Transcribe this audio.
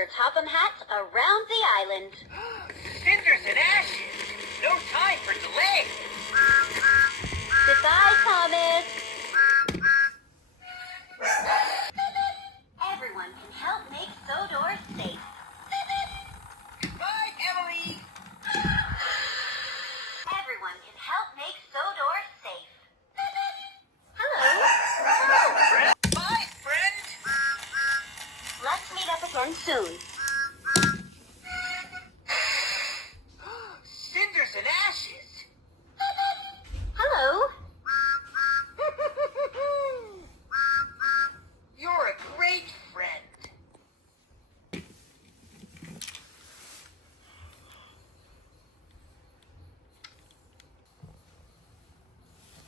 Mr. Topham Hatt around the island. Cinders and ashes! No time for delay! Goodbye, Thomas. Everyone can help make Sodor safe. Bye, Emily! Everyone can help make Sodor safe. Hello. Bye, friend! Let's meet up again soon.